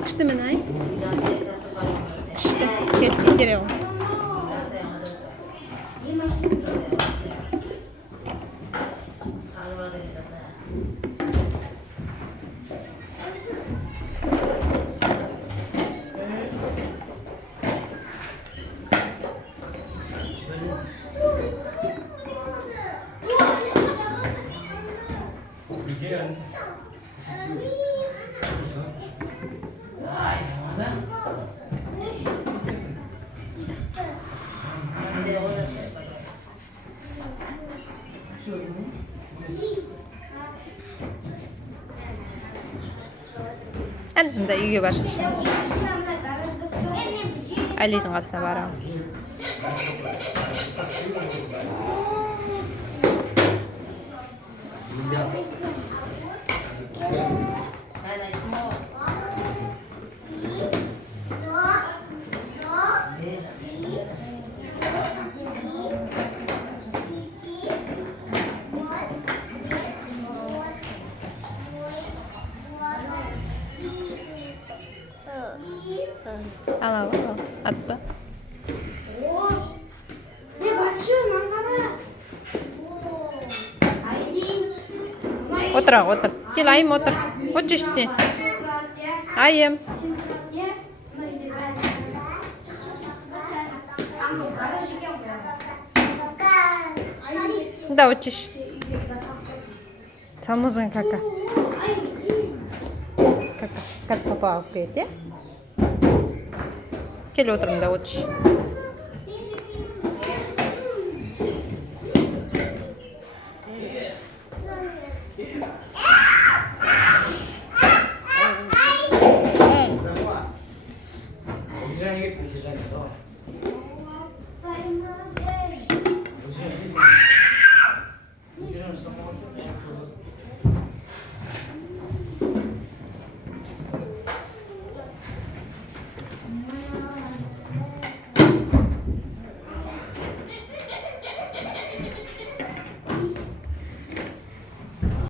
күшті міне ай. Күшті. Кетті керек ол. Анда үйге бар шешеміз. Әлидің қасына барамын. Al atla. Otur. Gel ayım otur. Otur işte. Ayım. Да, учишь. Тамузын кака. Кака. Каз папа алып келді, е? Кел отырмын да, отыр.